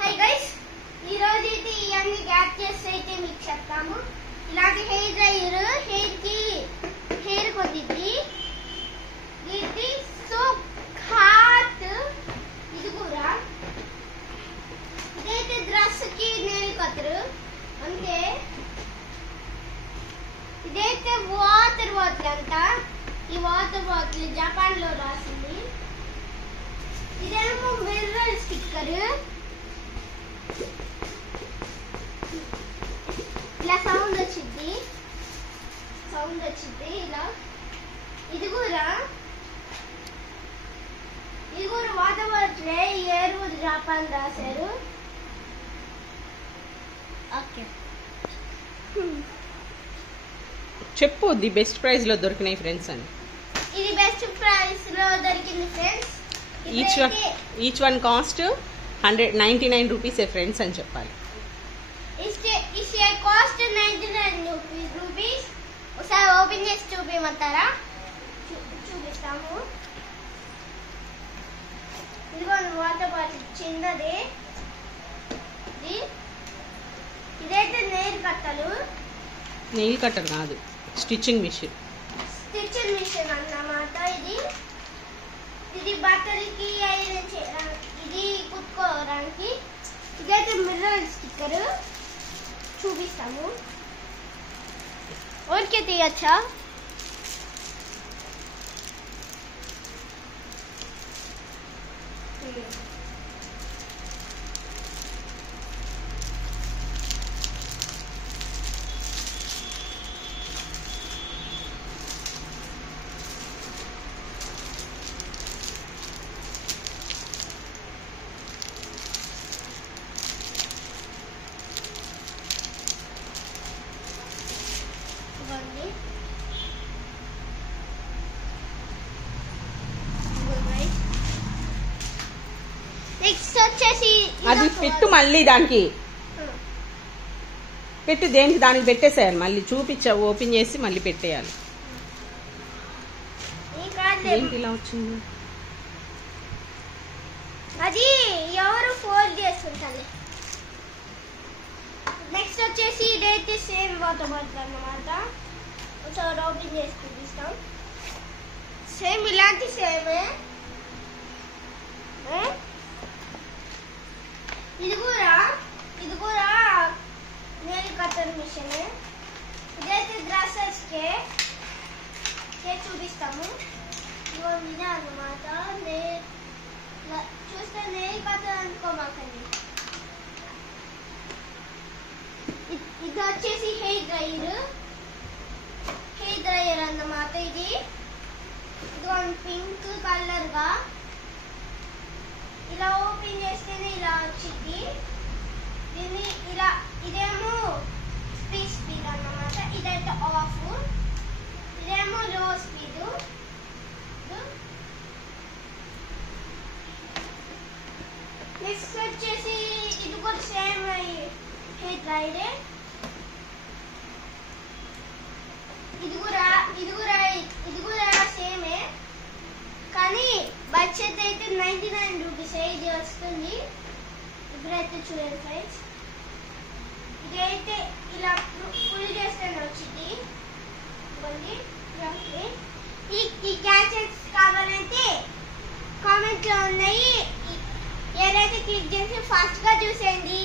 Hi guys, ఈ రోజు అయితే ఇవన్నీ గ్యాడ్జెట్స్ అయితే మీకు చెప్తాము. ఇలాంటి హెయిర్ డ్రైయర్ హెయిర్ కొద్దిది, ఇది సో హాట్, ఇది కూడా ఇదైతే డ్రెస్ కి నెయిల్ కత్తరు అంతే. ఇదైతే వాటర్ బాటిల్ అంట. ఈ వాటర్ బాటిల్ జపాన్ లో రాసింది. ఇదేమో మిర్రర్ స్టిక్కర్. ఇలా సౌండ్ వచ్చింది ఇలా. ఇది కూడా వాటర్ బాటిల్. ఈ ఏర్ జపాన్ రాశారు. ఓకే, చెప్పు ది బెస్ట్ ప్రైస్ లో దొరికినాయి ఫ్రెండ్స్ అని. ఇది బెస్ట్ ప్రైస్ లో దొరికింది friends. Each one cost 199 rupees friends అని చెప్పాలి. इससे कॉस्ट 99 రూపీస్. ఒకసారి ఓపెన్ చేసి చూపించమంటారా? చూపిస్తాము. ఇదిగోండి వాటర్ బాటిల్ చిన్నది. ఇదైతే నెయిల్ కట్టర్ కాదు, స్టిచ్చింగ్ మిషన్ అన్నమాట. ఇది బట్టలకి ఇది కుట్టుకోవడానికి. ఇదైతే మిర్రర్ స్టిక్కర్. చూపిస్తాము. ఓకే తీయచ్చా? నెక్స్ట్ వచ్చేసి అది పెట్టు, మళ్ళీ దానికి పెట్టు. దేనికి దానికి పెట్టేసేయాలి. మళ్ళీ చూపించావు, ఓపెన్ చేసి మళ్ళీ పెట్టేయాలి. ఏంటి ఇలా వచ్చింది? అది ఎవరు ఫోల్డ్ చేస్తుంటారు. నెక్స్ట్ వచ్చేసి ఇదైతే సేమ్ వాటర్ బాటిల్ అన్నమాట. ఒకసారి ఓపెన్ చేసి చూపిస్తాం. సేమ్ ఇలాంటి సేమే. ఇది కూడా నెయిల్ కట్టర్ మిషన్. ఇదైతే డ్రెస్సెస్ కే చూపిస్తాము. ఇదే అన్నమాట. చూస్తే నెయిల్ కట్టర్ అనుకోమాకండి. ఇది వచ్చేసి హెయిర్ డ్రైయర్ అన్నమాట. ఇది పింక్ కలర్ గా ఇలా ఓపెన్ చేస్తేనే ఇలా వచ్చింది. దీన్ని ఇలా, ఇదేమో స్పీడ్ అన్నమాట. ఇదైతే ఆఫ్, ఇదేమో లో స్పీడ్. నెక్స్ట్ వచ్చేసి ఇది కూడా సేమ్ హెయిర్ డ్రైయర్. ఇది కూడా సేమే, కానీ బడ్జెట్ అయితే 99 రూపీస్ ఇది వస్తుంది. ఇప్పుడైతే చూడండి ఫ్రెండ్స్, ఇదైతే ఇలా ఫుల్ చేస్తేనే వచ్చింది. ఈ గ్యాడ్జెట్స్ కావాలంటే కామెంట్ లో ఉన్నాయి. ఏదైతే క్లిక్ చేసి ఫాస్ట్ గా చూసేయండి.